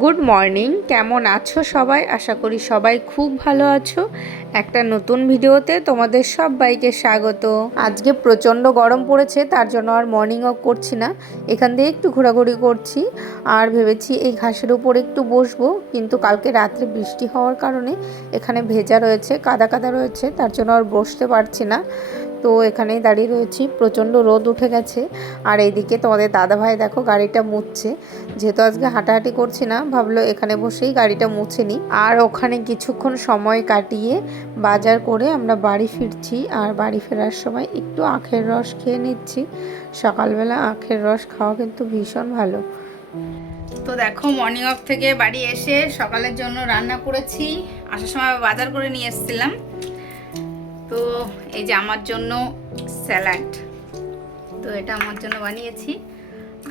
Good morning, কেমন আছো সবাই? আশা করি সবাই খুব ভালো আছো। একটা নতুন ভিডিওতে তোমাদের সবাইকে স্বাগত। আজকে প্রচণ্ড গরম পড়েছে, তার জন্য আর মর্নিং ওয়াক করছি না, এখান দিয়ে একটু ঘোরাঘুরি করছি। আর ভেবেছি এই ঘাসের উপর একটু বসবো, কিন্তু কালকে রাত্রে বৃষ্টি হওয়ার কারণে এখানে ভেজা রয়েছে, কাদা কাদা রয়েছে, তার জন্য আর বসতে পারছি না। তো এখানেই দাঁড়িয়ে রয়েছি, প্রচণ্ড রোদ উঠে গেছে। আর এইদিকে তোমাদের দাদাভাই দেখো গাড়িটা মুছছে, যেহেতু আজকে হাঁটাহাঁটি করছি না, ভাবলো এখানে বসেই গাড়িটা মুছে নিই। আর ওখানে কিছুক্ষণ সময় কাটিয়ে বাজার করে আমরা বাড়ি ফিরছি। আর বাড়ি ফেরার সময় একটু আখের রস খেয়ে নিচ্ছি। সকালবেলা আখের রস খাওয়া কিন্তু ভীষণ ভালো। তো দেখো, মর্নিং ওয়াক থেকে বাড়ি এসে সকালের জন্য রান্না করেছি। আসার সময় বাজার করে নিয়ে এসেছিলাম। তো এই যে আমার জন্য স্যালাড, তো এটা আমার জন্য বানিয়েছি।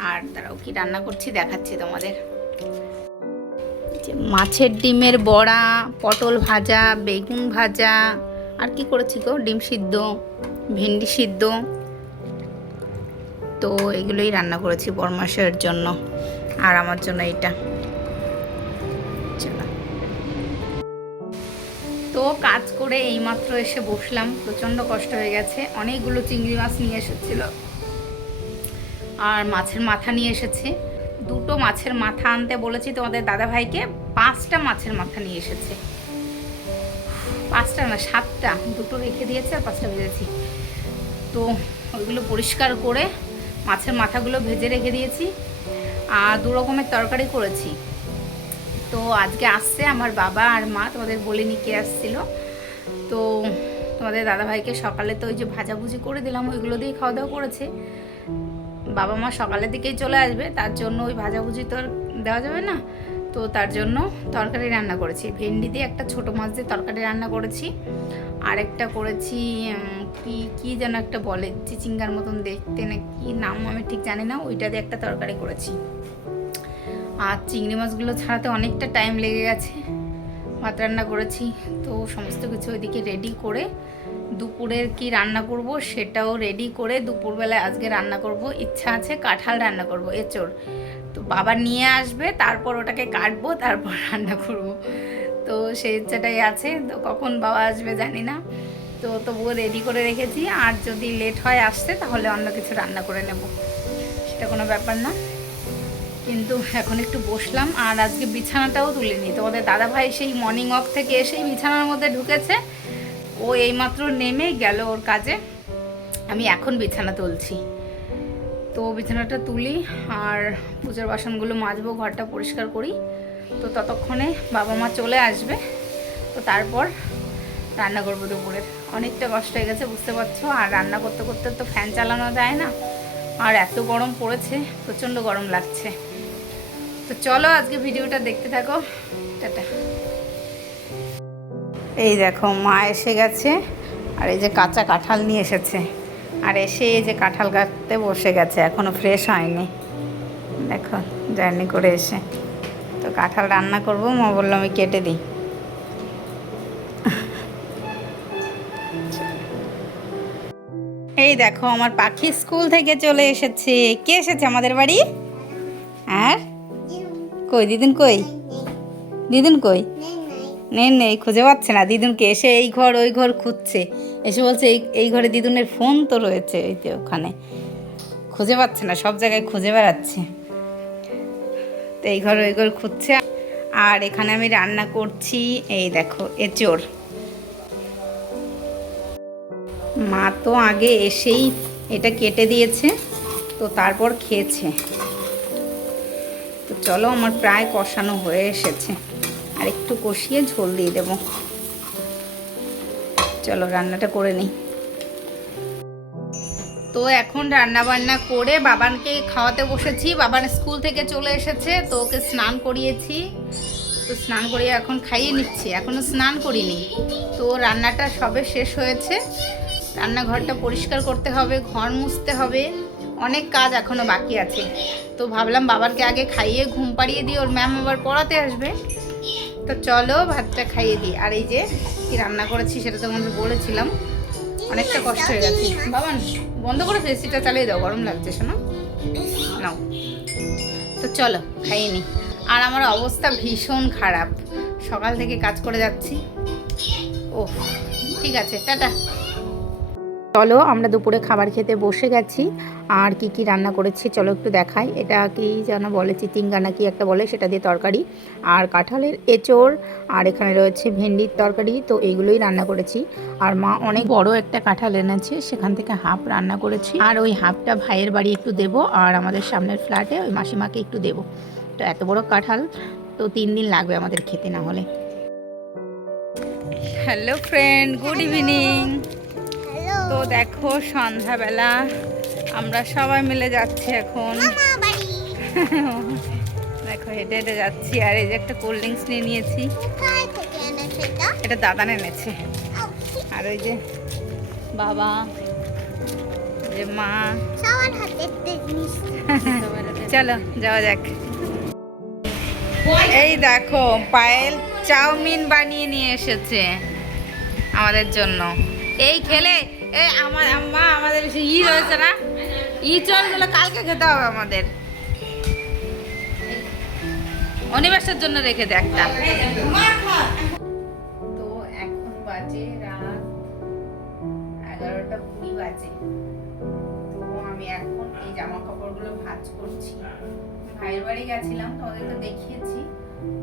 আর তারাও কি রান্না করছি দেখাচ্ছি তোমাদের। মাছের ডিমের বড়া, পটল ভাজা, বেগুন ভাজা, আর কি করেছি গো, ডিম সিদ্ধ, ভেন্ডি সিদ্ধ। তো এগুলোই রান্না করেছি বরমাসের জন্য, আর আমার জন্য এইটা। চলো, তো কাজ করে এইমাত্র এসে বসলাম। প্রচণ্ড কষ্ট হয়ে গেছে। অনেকগুলো চিংড়ি মাছ নিয়ে এসেছিল, আর মাছের মাথা নিয়ে এসেছে। দুটো মাছের মাথা আনতে বলেছি তোমাদের দাদাভাইকে, 5টা মাছের মাথা নিয়ে এসেছে। 5টা না, 7টা, দুটো রেখে দিয়েছে আর 5টা ভেজেছি। তো ওইগুলো পরিষ্কার করে মাছের মাথাগুলো ভেজে রেখে দিয়েছি। আর 2 রকমের তরকারি করেছি। তো আজকে আসছে আমার বাবা আর মা, তোমাদের বলিনি কে আসছিল। তো তোমাদের দাদাভাইকে সকালে তো ওই যে ভাজাভুজি করে দিলাম, ওইগুলো দিয়ে খাওয়া দাওয়া করেছে। বাবা মা সকালের দিকেই চলে আসবে, তার জন্য ওই ভাজাভুজি তো আর দেওয়া যাবে না। তো তার জন্য তরকারি রান্না করেছি, ভেন্ডি দিয়ে একটা ছোটো মাছ দিয়ে তরকারি রান্না করেছি। আর একটা করেছি কি যেন একটা বলে, চিচিঙ্গার মতন দেখতে, না কি নাম আমি ঠিক জানি না, ওইটা দিয়ে একটা তরকারি করেছি। আর চিংড়ি মাছগুলো ছাড়াতে অনেকটা টাইম লেগে গেছে। ভাত রান্না করেছি। তো সমস্ত কিছু ওইদিকে রেডি করে দুপুরের কি রান্না করব সেটাও রেডি করে দুপুরবেলায় আজকে রান্না করব। ইচ্ছা আছে কাঁঠাল রান্না করব, এঁচড়। তো বাবা নিয়ে আসবে, তারপর ওটাকে কাটবো, তারপর রান্না করব। তো সেই ইচ্ছাটাই আছে। তো কখন বাবা আসবে জানি না। তো তবুও রেডি করে রেখেছি। আর যদি লেট হয় আসতে, তাহলে অন্য কিছু রান্না করে নেব, সেটা কোনো ব্যাপার না। কিন্তু এখন একটু বসলাম। আর আজকে বিছানাটাও তুলিনি। তোমাদের দাদাভাই সেই মর্নিং ওয়াক থেকে এসেই বিছানার মধ্যে ঢুকেছে। ও এইমাত্র নেমে গেল ওর কাজে, আমি এখন বিছানা তুলছি। তো বিছানাটা তুলি আর পূজার বাসনগুলো মাজবো, ঘরটা পরিষ্কার করি। তো ততক্ষণে বাবা মা চলে আসবে। তো তারপর রান্না করবো দুপুরের। অনেকটা কষ্ট হয়ে গেছে, বুঝতে পারছো। আর রান্না করতে করতে তো ফ্যান চালানো যায় না, আর এত গরম পড়েছে, প্রচণ্ড গরম লাগছে। তো চলো আজকে ভিডিওটা দেখতে থাকো। টাটা। এই দেখো, মা এসে গেছে। আর এই যে কাঁচা কাঁঠাল নিয়ে এসেছে। আর এসে এই যে কাঁঠাল কাটতে বসে গেছে, এখনও ফ্রেশ হয়নি। দেখো, জার্নি করে এসে। তো কাঁঠাল রান্না করবো, মা বললো আমি কেটে দিই। এই দেখো, আমার পাখি স্কুল থেকে চলে এসেছে। কে এসেছে আমাদের বাড়ি? আর কই দিদুন, কই দিদুন, কই নেই, খুঁজে পাচ্ছে না দিদুনকে। এসে এই ঘর ওই ঘর খুঁজছে, এসে বলছে এই ঘরে দিদুনের ফোন তো রয়েছে, এই যে ওখানে। খুঁজে পাচ্ছে না, সব জায়গায় খুঁজে বেড়াচ্ছে। তো এই ঘর ওই ঘর খুঁজছে। আর এখানে আমি রান্না করছি, এই দেখো, এঁচড়। মা তো আগে এসেই এটা কেটে দিয়েছে, তো তারপর খেয়েছে। তো চলো, আমার প্রায় কষানো হয়ে এসেছে, আর একটু কষিয়ে ঝোল দিয়ে দেব। চলো রান্নাটা করে নিই। তো এখন রান্না বান্না করে বাবানকে খাওয়াতে বসেছি। বাবান স্কুল থেকে চলে এসেছে, তো ওকে স্নান করিয়েছি। তো স্নান করিয়ে এখন খাইয়ে নিচ্ছি, এখনও স্নান করিনি। তো রান্নাটা সবে শেষ হয়েছে। রান্নাঘরটা পরিষ্কার করতে হবে, ঘর মুছতে হবে, অনেক কাজ এখনও বাকি আছে। তো ভাবলাম বাবারকে আগে খাইয়ে ঘুম পাড়িয়ে দিই, ওর ম্যাম আবার পড়াতে আসবে। তো চলো ভাতটা খাইয়ে দিই। আর এই যে কি রান্না করেছি সেটা তোমাদের বলেছিলাম, অনেকটা কষ্ট হয়ে গেছে। বাবান বন্ধ করে এসিটা চালিয়ে দাও, গরম লাগছে, শোনো নাও। তো চলো খাইয়ে নিই। আর আমার অবস্থা ভীষণ খারাপ, সকাল থেকে কাজ করে যাচ্ছি। ও ঠিক আছে, টাটা। চলো আমরা দুপুরে খাবার খেতে বসে গেছি। আর কি কি রান্না করেছি চলো একটু দেখাই। এটা কি যেন বলে, চিচিঙ্গা না কি একটা বলে, সেটা দিয়ে তরকারি, আর কাঁঠালের এঁচোড়, আর এখানে রয়েছে ভেন্ডির তরকারি। তো এইগুলোই রান্না করেছি। আর মা অনেক বড় একটা কাঁঠাল এনেছে, সেখান থেকে হাফ রান্না করেছি, আর ওই হাফটা ভাইয়ের বাড়ি একটু দেবো, আর আমাদের সামনের ফ্ল্যাটে ওই মাসিমাকে একটু দেবো। তো এত বড় কাঁঠাল তো 3 দিন লাগবে আমাদের খেতে না হলে। Hello friend, good evening. তো দেখো সন্ধ্যাবেলা আমরা সবাই মিলে যাচ্ছি এখন। দেখো হেঁটে হেঁটে যাচ্ছি, আর এই যে একটা কোল্ড ড্রিঙ্কস নিয়ে নিয়েছি। এটা দাদা এনেছে। আর ওই যে বাবা, যে মা, চলো যাওয়া যাক। এই দেখো পায়েল চাউমিন বানিয়ে নিয়ে এসেছে আমাদের জন্য। এই খেলে এই আমার আম্মা, আমাদের ই রয়েছে না, চলগুলো কালকে খেতে হবে আমাদের। অনিবাসের জন্য রেখে দে একটা। তো এখন বাজে রাত 11:20 বাজে। তো আমি এখন এই জামা কাপড়গুলো ভাঁজ করছি। ভাইয়ের বাড়ি গেছিলাম, তোমাদের তো দেখিয়েছি।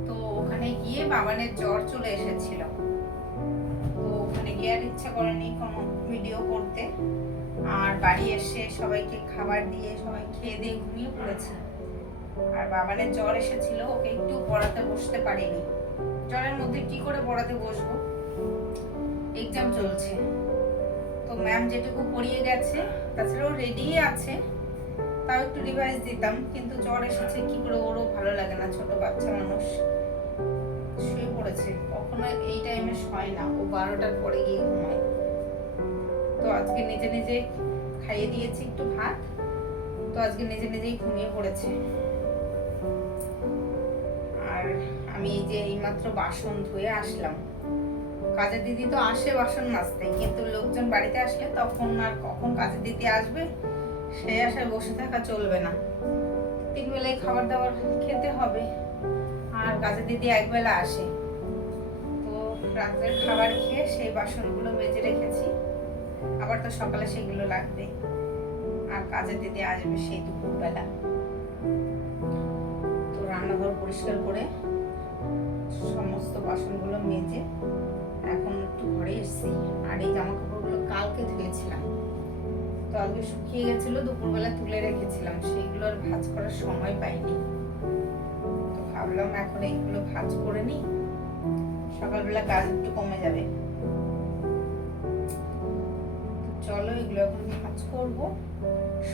তো ওখানে গিয়ে বাবানের জ্বর চলে এসেছিল। তো ওখানে গিয়ে আর ইচ্ছা করেনি কোনো ভিডিও করতে। আর বাড়ি এসে সবাইকে খাবার দিয়ে সবাই খেয়ে দিয়ে ঘুমিয়ে পড়েছে। আর বাবানের জ্বর এসেছিল, ওকে একটু পড়াতে বসতে পারিনি। জ্বরের মধ্যে কি করে পড়াতে বসবো, এক্সাম চলছে। তো ম্যাম যেটুকু পড়িয়ে গেছে, তাছাড়াও রেডি আছে, তাও একটু রিভাইজ দিতাম। কিন্তু জ্বর এসেছে, কি করে, ওরও ভালো লাগে না, ছোট বাচ্চা মানুষ। শুয়ে পড়েছে, কখনো এই টাইমে শোয় না, ও 12টার পরে গিয়ে ঘুমায়। তো আজকে নিজে নিজে খাইয়ে দিয়েছি একটু ভাত, তো আজকে নিজে নিজেই ঘুমিয়ে পড়েছে। আর আমি এই যে এইমাত্র বাসন ধুয়ে আসলাম। কাজের দিদি তো আসে বাসন মাজতে, কিন্তু লোকজন বাড়িতে আসলে তখন আর কখন কাজের দিদি আসবে, সেই আশায় বসে থাকা চলবে না। 3 বেলায় খাবার দাবার খেতে হবে, আর কাজের দিদি একবেলা আসে। তো রাত্রের খাবার খেয়ে সেই বাসনগুলো মেজে রেখেছি, আবার তো সকালে সেগুলো লাগবে। আর কাজের দিদি আসবে সেই দুপুরবেলা। তো রান্নাঘর পরিষ্কার করে সমস্ত বাসনগুলো মেজে এখন একটু ঘরে এসেছি। আর এই জামা কাপড়গুলো কালকে ধুয়েছিলাম, তো আজকে শুকিয়ে গেছিল, দুপুরবেলা তুলে রেখেছিলাম, সেইগুলো আর ভাঁজ করার সময় পাইনি। তো ভাবলাম এখন এইগুলো ভাঁজ করে নিই, সকালবেলা কাজ একটু কমে যাবে। চলো এগুলো এখন ভাঁজ করবো।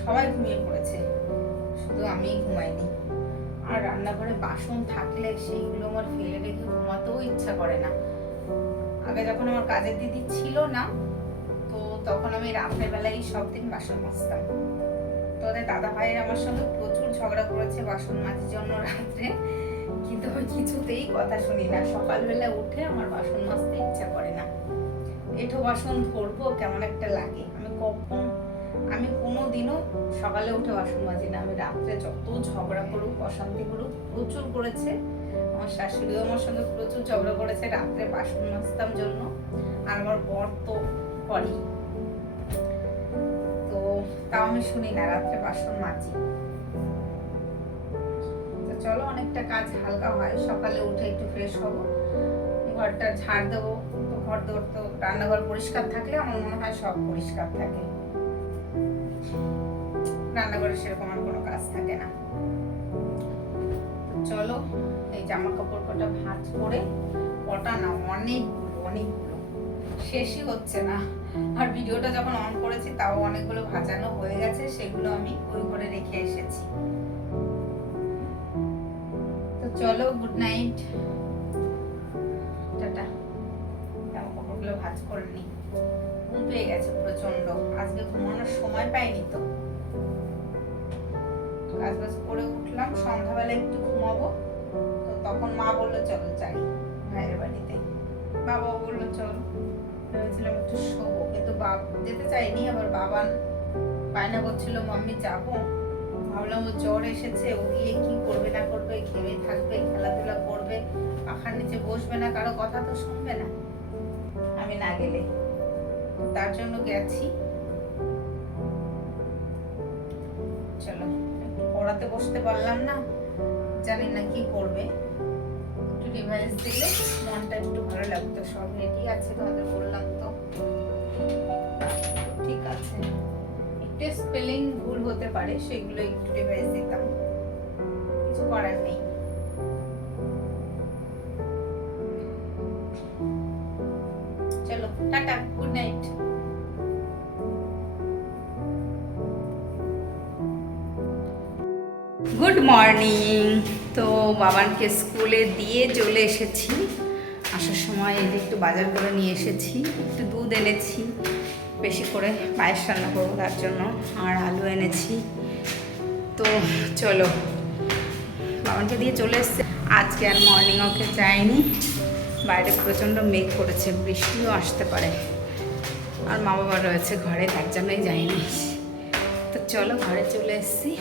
সবাই ঘুমিয়ে পড়েছে, শুধু আমি ঘুমাইনি। আর রান্নাঘরে বাসন থাকলে সেইগুলো আমার ফেলে রেখে ঘুমাতেও ইচ্ছা করে না। আগে যখন আমার কাজের দিদি ছিল না, তো তখন আমি রাতের বেলায় সব দিন বাসন মাজতাম। তো ওদের দাদা ভাইয়ের আমার সঙ্গে প্রচুর ঝগড়া করেছে বাসন মাজার জন্য রাত্রে, কিন্তু আমি কিছুতেই কথা শুনি না। সকালবেলা উঠে আমার বাসন মাজতে ইচ্ছা করে না, এঁঠো বাসন ধরবো কেমন একটা লাগে। আমি কোনোদিনও সকালে উঠে বাসন মাজি না। আমি রাত্রে যত ঝগড়া করুক, অশান্তি করুক, প্রচুর করেছে। আমার শাশুড়িও আমার সঙ্গে প্রচুর ঝগড়া করেছে রাত্রে বাসন মাজতাম জন্য, আর আমার বর তো করেই। তো তাও আমি শুনি না, রাত্রে বাসন মাজি। তো চলো অনেকটা কাজ হালকা হয়, সকালে উঠে একটু ফ্রেশ হবো, ঘরটা ঝাড় দেবো। তো ঘর দৌড় তো রান্নাঘর পরিষ্কার থাকলে আমার মনে হয় সব পরিষ্কার থাকে, রান্নাঘরে সেরকম আর কোনো কাজ থাকে না। চলো এই জামা কাপড় কটা ভাঁজ করে, কটা না অনেকগুলো শেষই হচ্ছে না। আর ভিডিওটা যখন অন করেছি তাও অনেকগুলো ভাজানো হয়ে গেছে, সেগুলো আমি ওই ঘরে রেখে এসেছি। তো চলো গুড নাইট, টাটা। জামা কাপড়গুলো ভাঁজ করে নি, ঘুম পেয়ে গেছে প্রচন্ড, আজকে ঘুমানোর সময় পাইনি। তো কাজ বাজ করে উঠলাম, সন্ধ্যাবেলা একটু ঘুমাবো। তো তখন মা বললো চলো যাই ভাইয়ের বাড়িতে, বাবাও বললো চল। ভেবেছিলাম একটু শোবো, কিন্তু যেতে চাইনি। আবার বাবা বায়না করছিল মাম্মি যাবো, ভাবলাম ও জ্বর এসেছে, ও গিয়ে কি করবে না করবে, ঘেমে থাকবে, খেলাধুলা করবে, পাখার নিচে বসবে না, কারো কথা তো শুনবে না আমি না গেলে। তার জন্য গেছি। চলো, একটু পড়াতে বসতে পারলাম না, জানি না কি করবে। একটু রিভাইজ দিলে মনটা একটু ভালো লাগতো। সব রেডি আছে, তোমাদের বললাম তো। ঠিক আছে, একটু স্পেলিং ভুল হতে পারে, সেগুলো একটু রিভাইজ দিতাম, কিছু করার নেই। চলো tata, good night. Good morning. তো বাবানকে স্কুলে দিয়ে চলে এসেছি। আসার সময় এই যে একটু বাজার করে নিয়ে এসেছি, একটু দুধ এনেছি, বেশি করে পায়েস রান্না করবো তার জন্য, আর আলু এনেছি। তো চলো, বাবানকে দিয়ে চলে এসছে। আজকে আর মর্নিং ওকে যায়নি, বাইরে প্রচণ্ড মেঘ করেছে, বৃষ্টিও আসতে পারে, আর মা বাবা রয়েছে ঘরে, তার জন্যই যায়নি। তো চলো, ঘরে চলে এসেছি।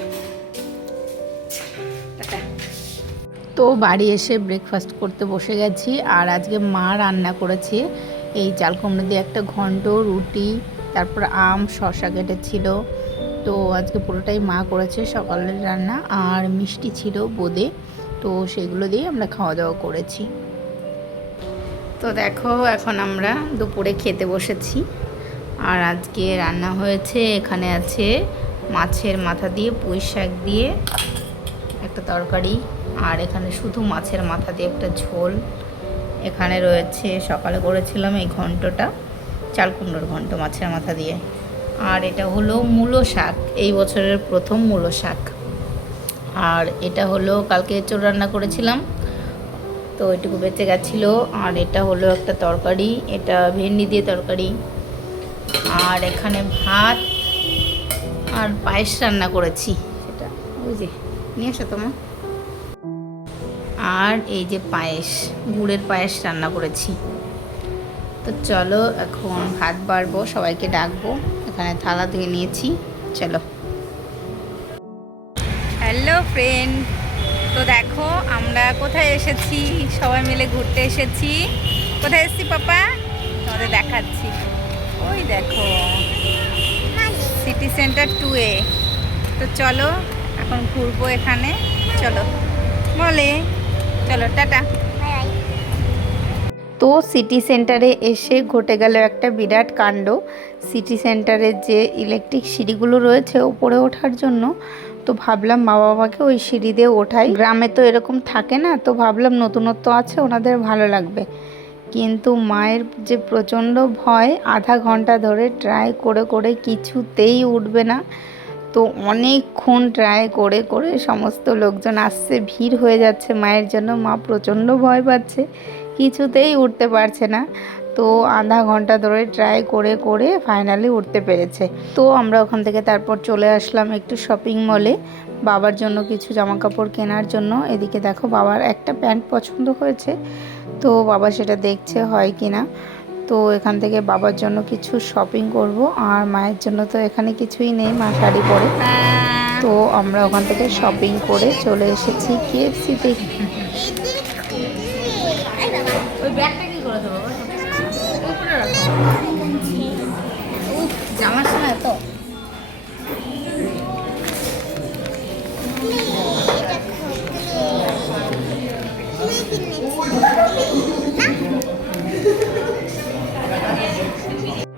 তো বাড়ি এসে ব্রেকফাস্ট করতে বসে গেছি। আর আজকে মা রান্না করেছে এই চাল কুমড়ো দিয়ে একটা ঘন্ট, রুটি, তারপর আম, শসা কেটেছিল। তো আজকে পুরোটাই মা করেছে সকালের রান্না, আর মিষ্টি ছিল বোঁদে, তো সেগুলো দিয়ে আমরা খাওয়া দাওয়া করেছি। তো দেখো, এখন আমরা দুপুরে খেতে বসেছি। আর আজকে রান্না হয়েছে, এখানে আছে মাছের মাথা দিয়ে পুঁই শাক দিয়ে একটা তরকারি, আর এখানে শুধু মাছের মাথা দিয়ে একটা ঝোল। এখানে রয়েছে সকালে করেছিলাম এই ঘন্টটা, চাল কুমড়োর ঘন্ট মাছের মাথা দিয়ে। আর এটা হলো মূলো শাক, এই বছরের প্রথম মূলো শাক। আর এটা হলো কালকে এঁচোড় রান্না করেছিলাম, তো এটুকু বেঁচে গেছিলো। আর এটা হলো একটা তরকারি, এটা ভেন্ডি দিয়ে তরকারি। আর এখানে ভাত আর পায়েস রান্না করেছি, সেটা ওই যে নিয়ে এসো তোমার। আর এই যে পায়েস, গুড়ের পায়েস রান্না করেছি। তো চলো, এখন ভাত বাড়বো, সবাইকে ডাকবো। এখানে থালা ধুয়ে নিয়েছি, চলো। হ্যালো ফ্রেন্ড, তো দেখো আমরা কোথায় এসেছি, সবাই মিলে ঘুরতে এসেছি। কোথায় এসেছি পাপা, তোমাদের দেখাচ্ছি। ওই দেখো, সিটি সেন্টার 2A। তো চলো এখন ঘুরবো এখানে, চলো বলে, চলো টাটা। তো সিটি সেন্টারে এসে ঘটে গেল একটা বিরাট কাণ্ড। সিটি সেন্টারের যে ইলেকট্রিক সিঁড়িগুলো রয়েছে ওপরে ওঠার জন্য, তো ভাবলাম মা বাবাকে ওই সিঁড়ি দিয়ে ওঠাই, গ্রামে তো এরকম থাকে না, তো ভাবলাম নতুনত্ব আছে, ওনাদের ভালো লাগবে। কিন্তু মায়ের যে প্রচণ্ড ভয়, আধা ঘন্টা ধরে ট্রাই করে করে কিছুতেই উঠবে না। তো অনেকক্ষণ ট্রাই করে করে সমস্ত লোকজন আসছে, ভিড় হয়ে যাচ্ছে মায়ের জন্য, মা প্রচণ্ড ভয় পাচ্ছে, কিছুতেই উঠতে পারছে না। তো আধা ঘন্টা ধরে ট্রাই করে করে ফাইনালি উঠতে পেরেছে। তো আমরা ওখান থেকে তারপর চলে আসলাম একটু শপিং মলে, বাবার জন্য কিছু জামা কাপড় কেনার জন্য। এদিকে দেখো, বাবার একটা প্যান্ট পছন্দ হয়েছে, তো বাবা সেটা দেখছে হয় কি না। তো এখান থেকে বাবার জন্য কিছু শপিং করব, আর মায়ের জন্য তো এখানে কিছুই নেই, মা শাড়ি পরে। তো আমরা ওখান থেকে শপিং করে চলে এসেছি KFC-তে। ওই ব্যাগটা কি করে দেবো, জামার সময় তো।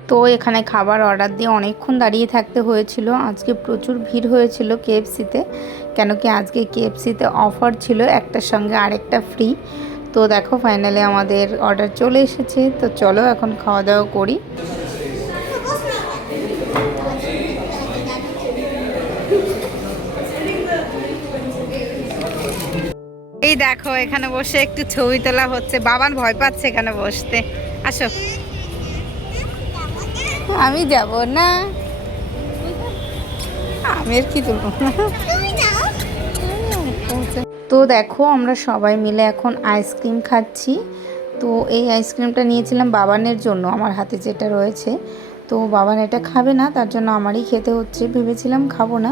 তো এখানে খাবার অর্ডার দিয়ে অনেকক্ষণ দাঁড়িয়ে থাকতে হয়েছিল। আজকে প্রচুর ভিড় হয়েছিল KFC-তে, কেন কি আজকে KFC-তে অফার ছিল, একটার সঙ্গে আরেকটা ফ্রি। তো দেখো ফাইনালি আমাদের অর্ডার চলে এসেছে। তো চলো এখন খাওয়া দাওয়া করি। এই দেখো, এখানে বসে একটু ছবি তোলা হচ্ছে, বাবান ভয় পাচ্ছে এখানে বসতে। আসো। আমি যাব না, আমি আর কি তুলব। তো দেখো, আমরা সবাই মিলে এখন আইসক্রিম খাচ্ছি। তো এই আইসক্রিমটা নিয়েছিলাম বাবানের জন্য, আমার হাতে যেটা রয়েছে। তো বাবান এটা খাবে না, তার জন্য আমারই খেতে হচ্ছে, ভেবেছিলাম খাবো না।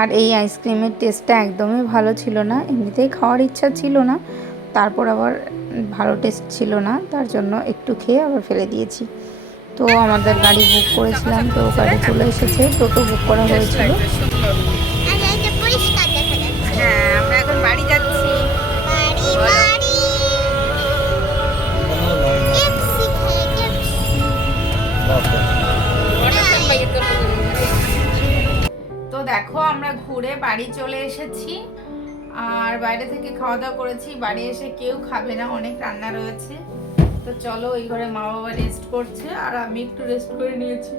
আর এই আইসক্রিমের টেস্টটা একদমই ভালো ছিল না, এমনিতেই খাওয়ার ইচ্ছা ছিল না, তারপর আবার ভালো টেস্ট ছিল না, তার জন্য একটু খেয়ে আবার ফেলে দিয়েছি। তো আমাদের গাড়ি বুক করেছিলাম, তো গাড়ি চলে এসেছে, টোটো বুক করা হয়েছিল। হ্যাঁ, আমরা এখন বাড়ি যাচ্ছি। তো দেখো আমরা ঘুরে বাড়ি চলে এসেছি, আর বাইরে থেকে খাওয়া দাওয়া করেছি। বাড়ি এসে কেউ খাবে না, অনেক রান্না রয়েছে। তো চলো, ওই ঘরে মা বাবা রেস্ট করছে আর আমি একটু রেস্ট করে নিয়েছি,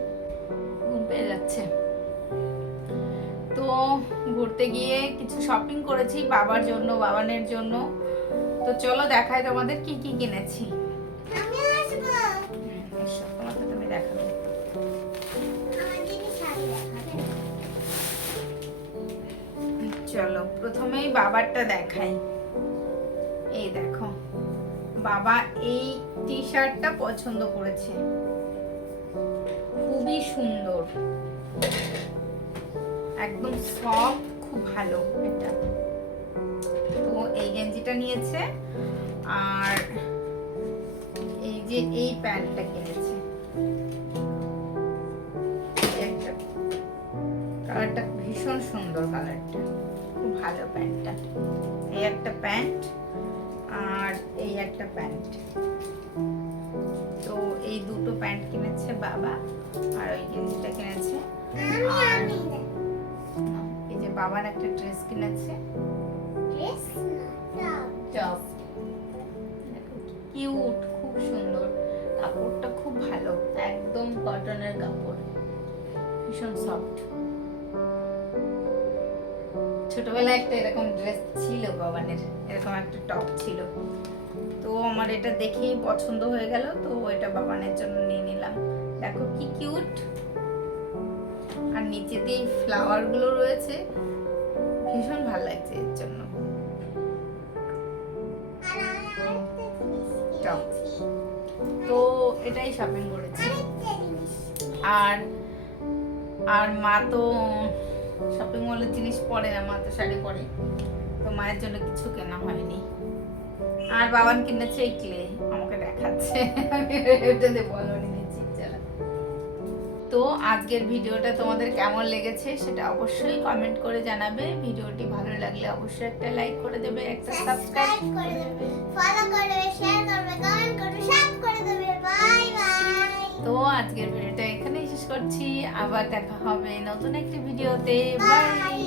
ঘুম পেয়ে যাচ্ছে। তো ঘুরতে গিয়ে কিছু শপিং করেছি বাবার জন্য, বাবানের জন্য। তো চলো দেখাই তোমাদের কি কি কিনেছি। এসো, তোমাকে তুমি দেখাবে। চলো প্রথমেই বাবারটা দেখাই। এই দেখো, বাবা এই টি শার্টটা পছন্দ করেছে, খুবই সুন্দর, একদম সফট, খুব ভালো এটা। তো এই গেঞ্জিটা নিয়েছে, আর এই যে এই প্যান্টটা কিনেছে। কালারটা ভীষণ সুন্দর, কালারটা খুব ভালো। প্যান্টটা, এই একটা প্যান্ট আর এই একটা প্যান্ট। তো এই দুটো প্যান্ট কিনেছে বাবা, আর ওই গেঞ্জিটা কিনেছে। আর এই যে বাবার একটা ড্রেস কিনেছে, টপ, কিউট, খুব সুন্দর, কাপড়টা খুব ভালো, একদম কটনের কাপড়, ভীষণ সফট। ছোটবেলায় একটা এরকম ড্রেস ছিল বাবানের, এরকম একটা টপ ছিল। তো আমার এটা দেখেই পছন্দ হয়ে গেল, তো এটা বাবানের জন্য নিয়ে নিলাম। দেখো কি কিউট, আর নিচেতেই ফ্লাওয়ার গুলো রয়েছে, ভীষণ ভালো লাগছে এর জন্য। টপ, তো এটাই শপিং করেছি। আর আর মা তো শপিং মলের জিনিস পরে না, মা তো শাড়ি পরে, তো মায়ের জন্য কিছু কেনা হয়নি। আর বাবান কিনেছে এই ক্লে, আমাকে দেখাচ্ছে, এটাতে বলো নিয়েছি। তো আজকের ভিডিওটা তোমাদের কেমন লেগেছে সেটা অবশ্যই কমেন্ট করে জানাবে। ভিডিওটি ভালো লাগলে অবশ্যই একটা লাইক করে দেবে, একটা সাবস্ক্রাইব করে দেবে, ফলো করবে, শেয়ার করবে, কমেন্ট করবে, সব করে দেবে। Bye bye. তো আজকের ভিডিওটা এখানেই শেষ করছি, আবার দেখা হবে নতুন একটি ভিডিওতে। বাই।